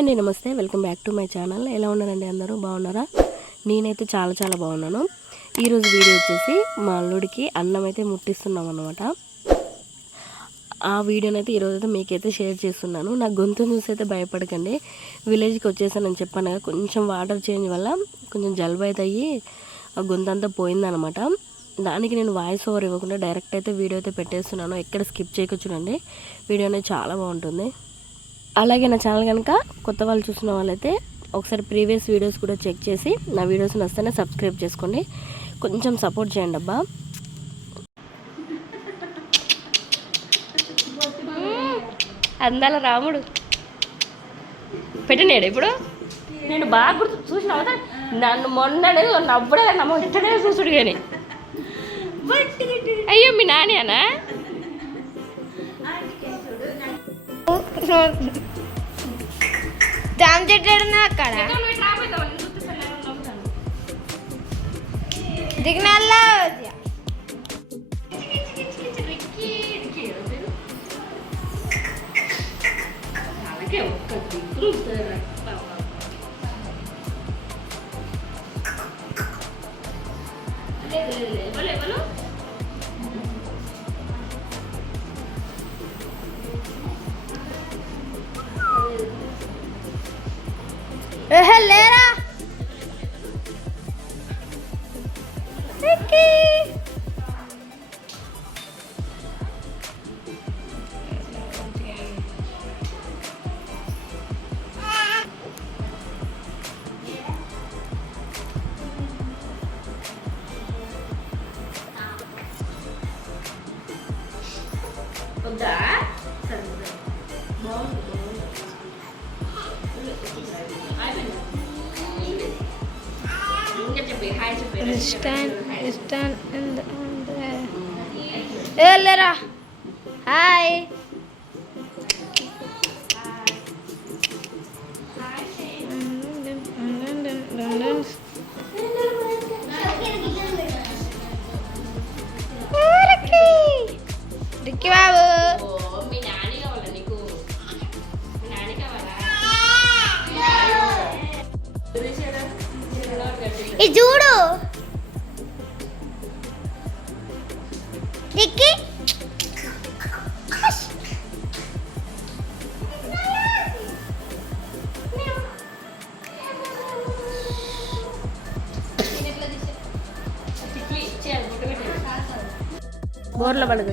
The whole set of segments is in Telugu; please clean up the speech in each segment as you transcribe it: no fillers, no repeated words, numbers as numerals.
హాయ్ అండి, నమస్తే. Welcome back to my channel. ఎలా ఉన్నారండి అందరూ? బాగున్నారా? నేనైతే చాలా బాగున్నాను. ఈరోజు వీడియో వచ్చేసి మా అల్లుడికి అన్నం అయితే ముట్టిస్తున్నాం అనమాట. ఆ వీడియోనైతే ఈరోజు అయితే మీకైతే షేర్ చేస్తున్నాను. నా గొంతు చూసి అయితే భయపడకండి. విలేజ్కి వచ్చేసానని చెప్పాను కదా, కొంచెం వాటర్ చేంజ్ వల్ల కొంచెం జలుబు అయితే అయ్యి ఆ గొంతు అంతా పోయిందనమాట. దానికి నేను వాయిస్ ఓవర్ ఇవ్వకుండా డైరెక్ట్ అయితే వీడియో అయితే పెట్టేస్తున్నాను. ఎక్కడ స్కిప్ చేయకొచ్చునండి. వీడియో అనేది చాలా బాగుంటుంది. అలాగే నా ఛానల్ కనుక కొత్త వాళ్ళు చూసిన వాళ్ళైతే ఒకసారి ప్రీవియస్ వీడియోస్ కూడా చెక్ చేసి నా వీడియోస్ నచ్చితేనే సబ్స్క్రైబ్ చేసుకోండి. కొంచెం సపోర్ట్ చేయండి అబ్బా. అందాల రాముడు పెట్టినాడు ఇప్పుడు. నేను బాగా గుర్తు చూసిన నన్ను మొన్ననే నవ్వుడే నమ్మ ఇట్టనే చూసుడు కానీ. అయ్యో మీ నానేనా? జామ్ చెట్టు అక్కడ దిగినల్లా లేరా లేరా. హాయ్ రిక్కి బాబు. ఇది చూడు రిక్కి. బోర్ల పడదు.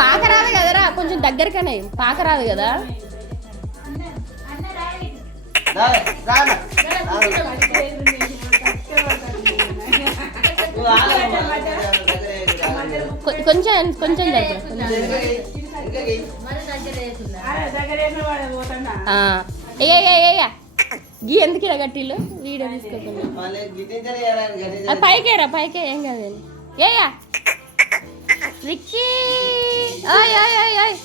పాక రాదు కదరా, కొంచెం దగ్గరకనే పాక రాదు కదా. కొంచెం కొంచెం గీ ఎందుకు ఇలా గట్టిలు వీడియో తీసుకోకుండా పైకేరా, పైకే ఏం కాదండి. ఏయా రిక్కీ ఓయ్ ఓయ్ ఓయ్ ఓయ్.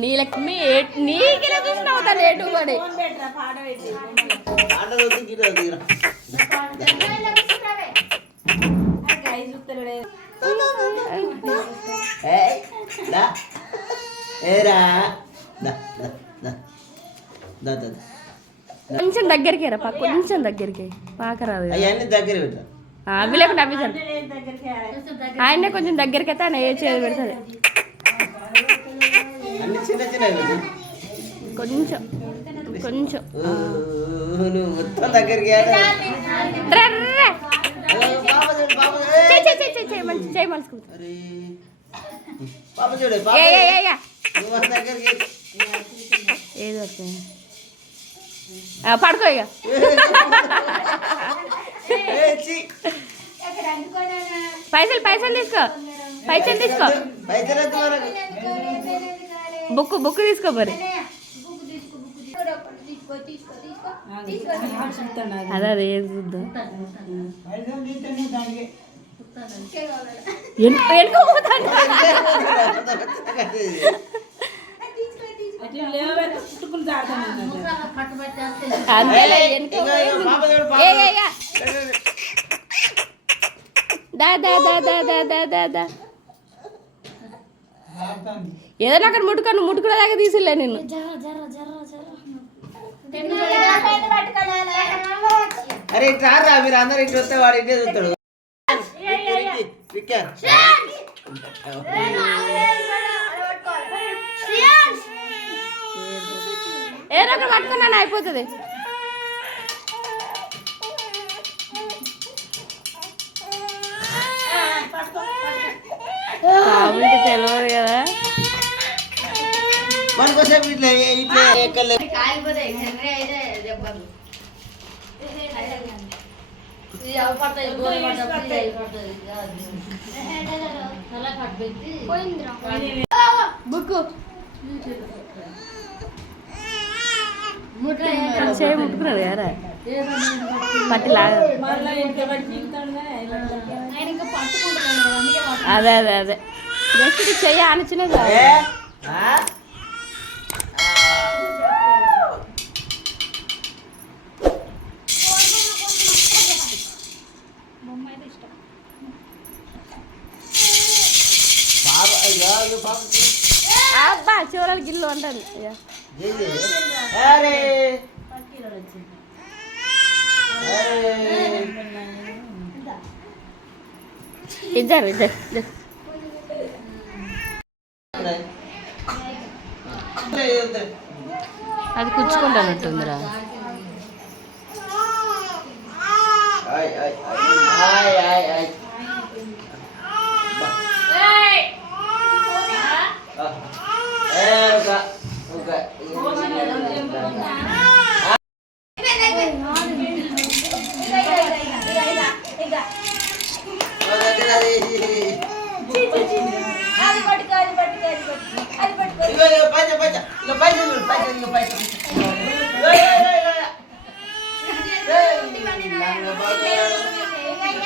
నీలక్ష్మి నీకెలా చూసినావు తను ఏటు పడి. కొంచెం దగ్గరికి రా, కొంచెం దగ్గరికి పాక రాదు. అవి లేకుండా అవి చాలు. ఆయనే కొంచెం దగ్గరికి అయితే ఆయన ఏ చేయాలి పెడతాడు. కొంచెం కొంచెం చేయి మలుసుకుంటా. ఏదో పడుకో ఇక. పైసలు తీసుకో, పైసలు తీసుకో. బుక్ తీసుకో మరి. అదే ఏం చూద్దాం. అంతేలే దా దా దా దా దా దా దా దా ఏదైనా అక్కడ ముట్టుకొని ముట్టుకునే దాకా తీసిలే నేను. అరే ఇట్లా మీరు అందరు ఇంటి వస్తే వాడు ఇంటే చూస్తాడు. ఏదో ఒకటి పట్టుకున్నాను అయిపోతుంది. కాబట్టి తెలియదు కదా మనకోసం ఇట్లా ఇట్లా ఎక్కలే బుక్ చేయి ముట్టుకున్నాడు కదా పట్టి లాగా. అదే అదే అదే నెక్స్ట్ చెయ్యి ఆనిచ్చినది. అబ్బా చివరాలు గిల్లు అంటాను. ఇద్దరు ఇద్దరు అది కూర్చుకుంటానట్టుందిరా.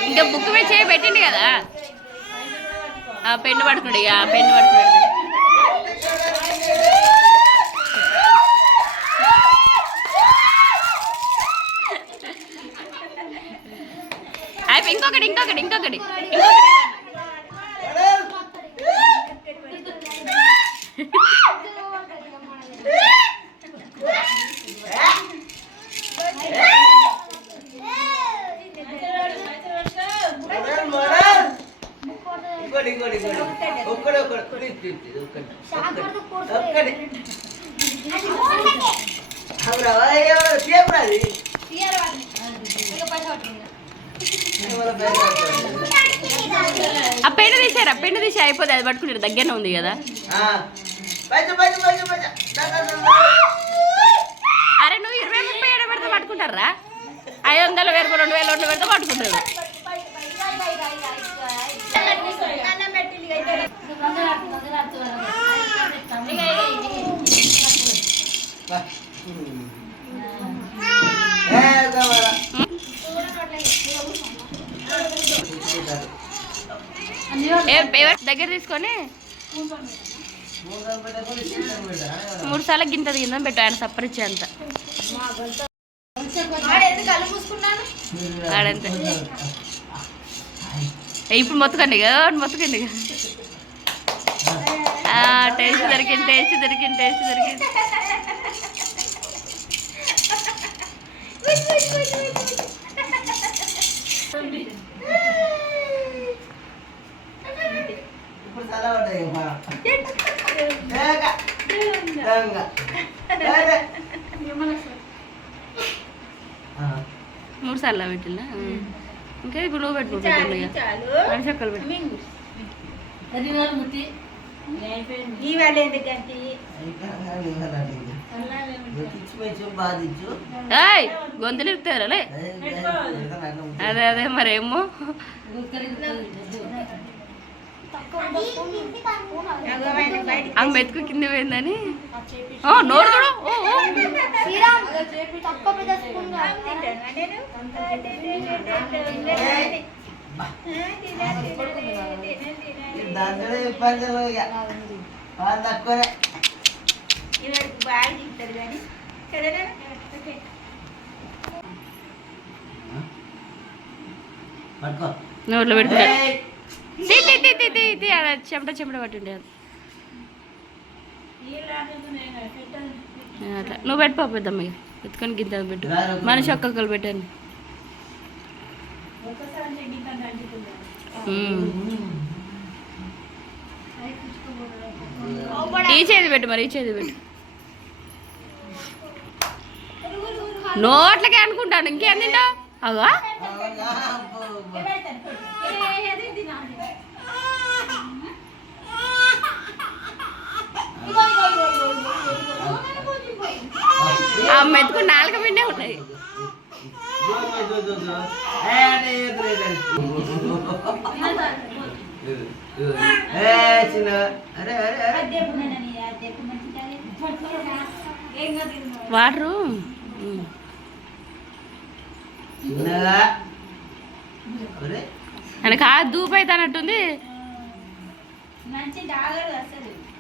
ఇంకా బుక్ మీద చేయి పెట్టింది కదా ఆ పెన్ను పడుకున్నాడు. ఇక ఆ పెన్ను పడుకున్నాడు. అయిపోయి ఇంకొకటి ఇంకొకటి ఇంకొకటి ఆ పెన్ను తీసారా? పెన్ను తీసి అయిపోతుంది. అది పట్టుకున్నాడు దగ్గరనే ఉంది కదా. అరే నువ్వు 20-30 పెడితే పట్టుకుంటారా? 500 1000 2000 పెడితే పట్టుకుంటారు. దగ్గర తీసుకొని 3 సార్లు గింత గిందని పెట్టు. ఆయన సప్పరిచ్చే అంత ఆడంతే. ఇప్పుడు మొత్తుకండి కదా మొత్తుకండి. టేస్ట్ దొరికింది టేస్ట్ దొరికింది టేస్ట్ దొరికింది. ఇప్పుడు చాలా పడ్డాయి. 3 సార్లు పెట్టినా ఇంకా ఇప్పుడు నువ్వు పెట్టుకుంటా చెక్కలు పెట్టి గొంతులు ఇస్తారా? అదే అదే మరేమో ఆమె మెతుకు కింద పోయిందని నోరు తక్కువనే పట్టుకో నోట్లో పెట్టుకుంటా ఏయ్. చెమట చెమట పట్టుండే అట్లా నువ్వు పెట్టుకో పెద్దమ్మ ఎత్తుకొని గింత పెట్టు మనిషి ఒక్కొక్కరు పెట్టండి ఈ చేతి పెట్టు మరి ఈ చేతి పెట్టు నోట్లకే అనుకుంటాను ఇంకేం తింటా అవా ఆ మెతుకు నాలుగు పిండే ఉన్నాయి వాటరు ఆయనకు ఆ దూపు అయితే అన్నట్టుంది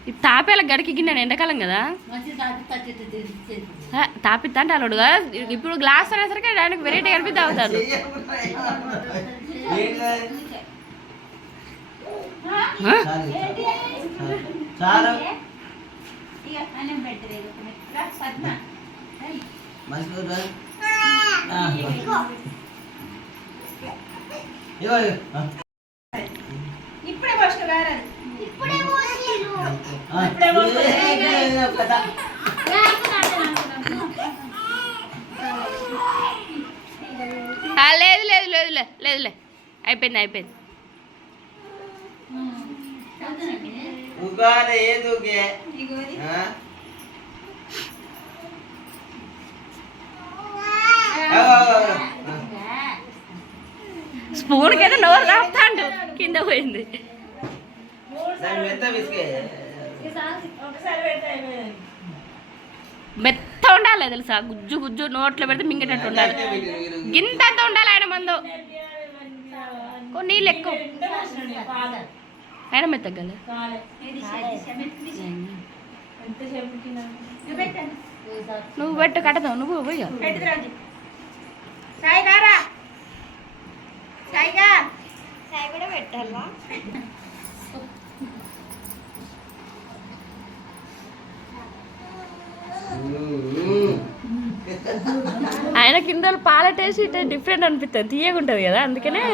ఈ తాపేలా గడికి గిన్నె ఎండాకాలం కదా తాపిస్తా అంటే అల్లుడుగా ఇప్పుడు గ్లాస్ అనేసరికి ఆయనకు వెరైటీ కలిపి తాగుతాడు చాలు ఇప్పుడే పోసుకోవాలి లేదు లేదు లేదులే లేదులే అయిపోయింది అయిపోయింది స్పూన్ కింద నోరు రాపుతాండు కింద పోయింది మెత్త ఉండాలి తెలుసా గుజ్జు గుజ్జు నోట్లో పెడితే మింగేటట్టు ఉండాలి గింతంత ఉండాలి ఆయన మందు నీళ్ళు ఎక్కువ ఆయన మెత్తగలే నువ్వు పెట్టు కట్టదావు నువ్వు పోయి పెట్టాలా ఆయన కింద పాల టేస్ట్ డిఫరెంట్ అనిపిస్తుంది తీయగా ఉంటుంది కదా అందుకనే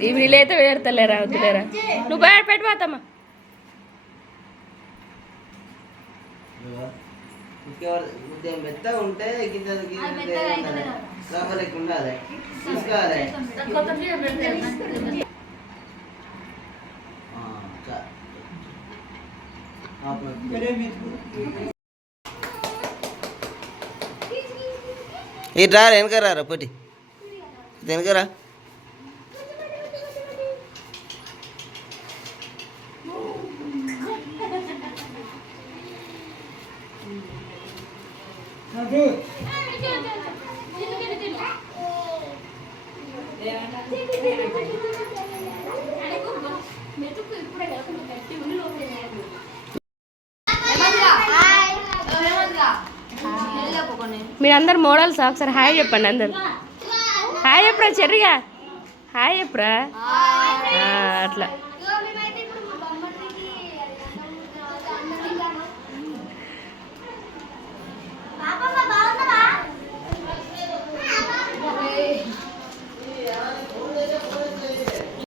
ఈ వీళ్ళైతే పెడతలేరా వద్దులేరా నువ్వు పెట్టిపోతామ్మా మెత్త ఉంటే ఉండాలి తీసుకోవాలి ఇటు రారా వెనకరారా పొట్టి వెనకరా మీరందరు మోడల్స్ ఒకసారి హాయ్ చెప్పండి అందరు హాయ్ చెప్పరా చెర్రిగా హాయ్ చెప్పరా అట్లా